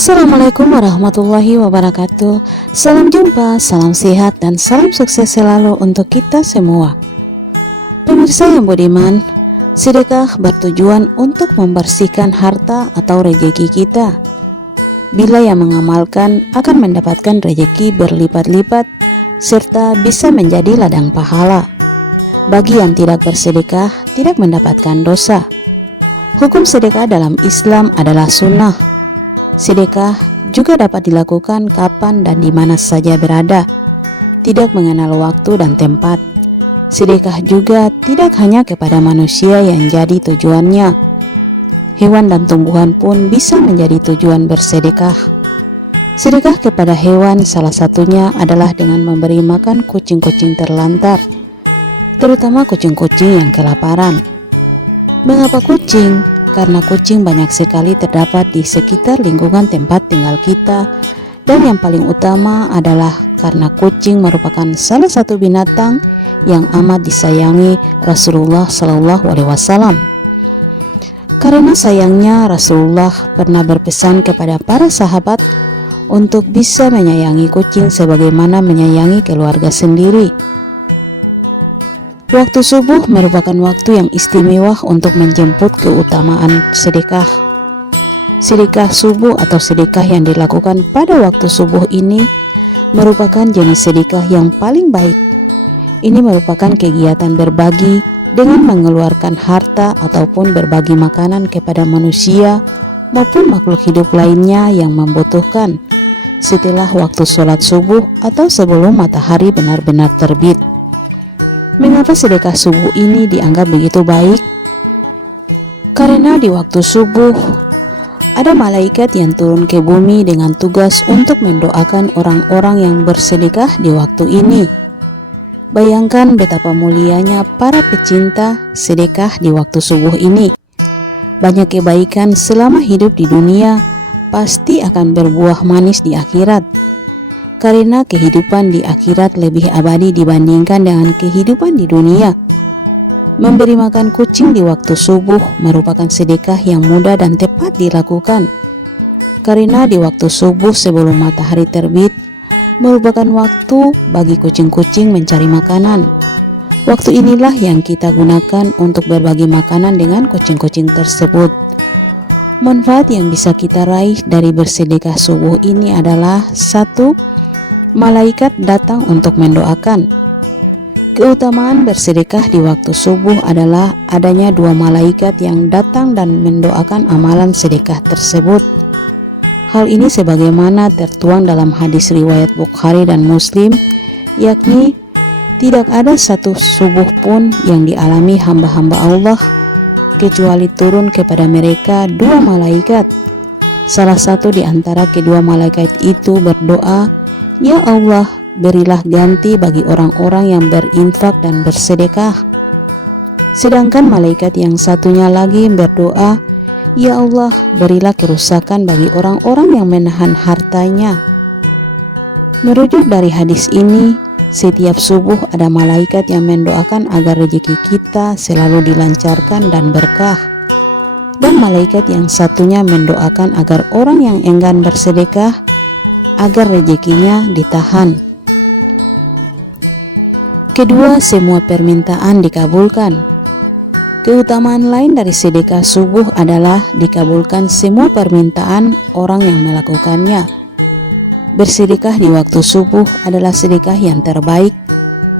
Assalamualaikum warahmatullahi wabarakatuh. Salam jumpa, salam sehat, dan salam sukses selalu untuk kita semua. Pemirsa yang budiman, sedekah bertujuan untuk membersihkan harta atau rejeki kita. Bila yang mengamalkan akan mendapatkan rejeki berlipat-lipat serta bisa menjadi ladang pahala. Bagi yang tidak bersedekah, tidak mendapatkan dosa. Hukum sedekah dalam Islam adalah sunnah. Sedekah juga dapat dilakukan kapan dan di mana saja berada, tidak mengenal waktu dan tempat. Sedekah juga tidak hanya kepada manusia yang jadi tujuannya. Hewan dan tumbuhan pun bisa menjadi tujuan bersedekah. Sedekah kepada hewan salah satunya adalah dengan memberi makan kucing-kucing terlantar, terutama kucing-kucing yang kelaparan. Mengapa kucing? Karena kucing banyak sekali terdapat di sekitar lingkungan tempat tinggal kita, dan yang paling utama adalah karena kucing merupakan salah satu binatang yang amat disayangi Rasulullah Shallallahu Alaihi Wasallam. Karena sayangnya Rasulullah pernah berpesan kepada para sahabat untuk bisa menyayangi kucing sebagaimana menyayangi keluarga sendiri. Waktu subuh merupakan waktu yang istimewa untuk menjemput keutamaan sedekah. Sedekah subuh atau sedekah yang dilakukan pada waktu subuh ini merupakan jenis sedekah yang paling baik. Ini merupakan kegiatan berbagi dengan mengeluarkan harta ataupun berbagi makanan kepada manusia maupun makhluk hidup lainnya yang membutuhkan setelah waktu sholat subuh atau sebelum matahari benar-benar terbit. Mengapa sedekah subuh ini dianggap begitu baik? Karena di waktu subuh ada malaikat yang turun ke bumi dengan tugas untuk mendoakan orang-orang yang bersedekah di waktu ini. Bayangkan betapa mulianya para pecinta sedekah di waktu subuh ini. Banyak kebaikan selama hidup di dunia pasti akan berbuah manis di akhirat. Karena kehidupan di akhirat lebih abadi dibandingkan dengan kehidupan di dunia. Memberi makan kucing di waktu subuh merupakan sedekah yang mudah dan tepat dilakukan. Karena di waktu subuh sebelum matahari terbit merupakan waktu bagi kucing-kucing mencari makanan. Waktu inilah yang kita gunakan untuk berbagi makanan dengan kucing-kucing tersebut. Manfaat yang bisa kita raih dari bersedekah subuh ini adalah: 1. Malaikat datang untuk mendoakan. Keutamaan bersedekah di waktu subuh adalah adanya 2 malaikat yang datang dan mendoakan amalan sedekah tersebut. Hal ini sebagaimana tertuang dalam hadis riwayat Bukhari dan Muslim, yakni tidak ada satu subuh pun yang dialami hamba-hamba Allah kecuali turun kepada mereka 2 malaikat. Salah satu di antara kedua malaikat itu berdoa, "Ya Allah, berilah ganti bagi orang-orang yang berinfak dan bersedekah." Sedangkan malaikat yang satunya lagi berdoa, "Ya Allah, berilah kerusakan bagi orang-orang yang menahan hartanya." Merujuk dari hadis ini, setiap subuh ada malaikat yang mendoakan agar rezeki kita selalu dilancarkan dan berkah. Dan malaikat yang satunya mendoakan agar orang yang enggan bersedekah agar rezekinya ditahan. Kedua, semua permintaan dikabulkan. Keutamaan lain dari sedekah subuh adalah dikabulkan semua permintaan orang yang melakukannya. Bersedekah di waktu subuh adalah sedekah yang terbaik,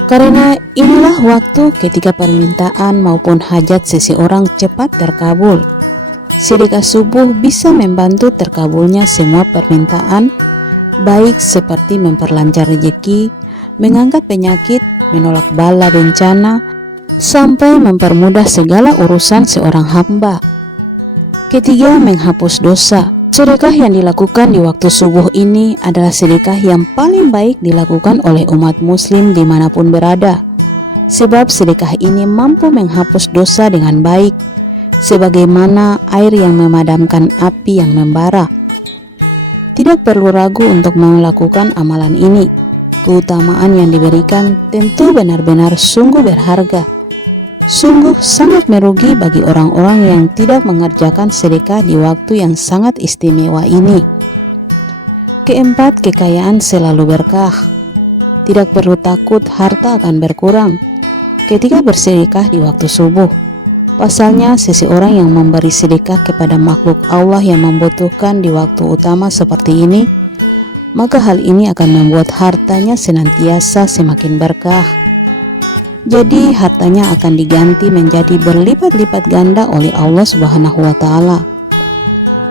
karena inilah waktu ketika permintaan maupun hajat seseorang cepat terkabul. Sedekah subuh bisa membantu terkabulnya semua permintaan, baik seperti memperlancar rezeki, mengangkat penyakit, menolak bala bencana, sampai mempermudah segala urusan seorang hamba. Ketiga, menghapus dosa. Sedekah yang dilakukan di waktu subuh ini adalah sedekah yang paling baik dilakukan oleh umat muslim dimanapun berada. Sebab sedekah ini mampu menghapus dosa dengan baik, sebagaimana air yang memadamkan api yang membara. Tidak perlu ragu untuk melakukan amalan ini. Keutamaan yang diberikan tentu benar-benar sungguh berharga. Sungguh sangat merugi bagi orang-orang yang tidak mengerjakan sedekah di waktu yang sangat istimewa ini. Keempat, kekayaan selalu berkah. Tidak perlu takut harta akan berkurang ketika bersedekah di waktu subuh. Pasalnya, seseorang yang memberi sedekah kepada makhluk Allah yang membutuhkan di waktu utama seperti ini, maka hal ini akan membuat hartanya senantiasa semakin berkah. Jadi hartanya akan diganti menjadi berlipat-lipat ganda oleh Allah Subhanahu wa Ta'ala.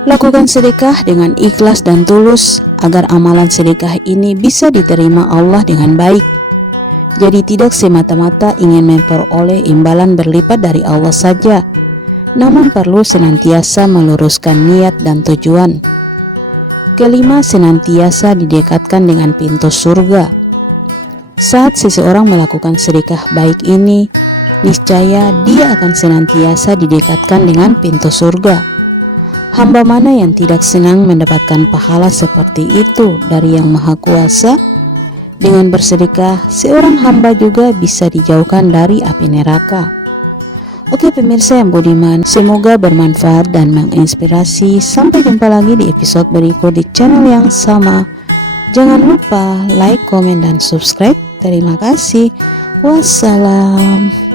Lakukan sedekah dengan ikhlas dan tulus agar amalan sedekah ini bisa diterima Allah dengan baik. Jadi tidak semata-mata ingin memperoleh imbalan berlipat dari Allah saja, namun perlu senantiasa meluruskan niat dan tujuan. Kelima, senantiasa didekatkan dengan pintu surga. Saat seseorang melakukan sedekah baik ini, niscaya dia akan senantiasa didekatkan dengan pintu surga. Hamba mana yang tidak senang mendapatkan pahala seperti itu dari Yang Maha Kuasa? Dengan bersedekah, seorang hamba juga bisa dijauhkan dari api neraka. Oke pemirsa yang budiman, semoga bermanfaat dan menginspirasi. Sampai jumpa lagi di episode berikut di channel yang sama. Jangan lupa like, komen, dan subscribe. Terima kasih. Wassalam.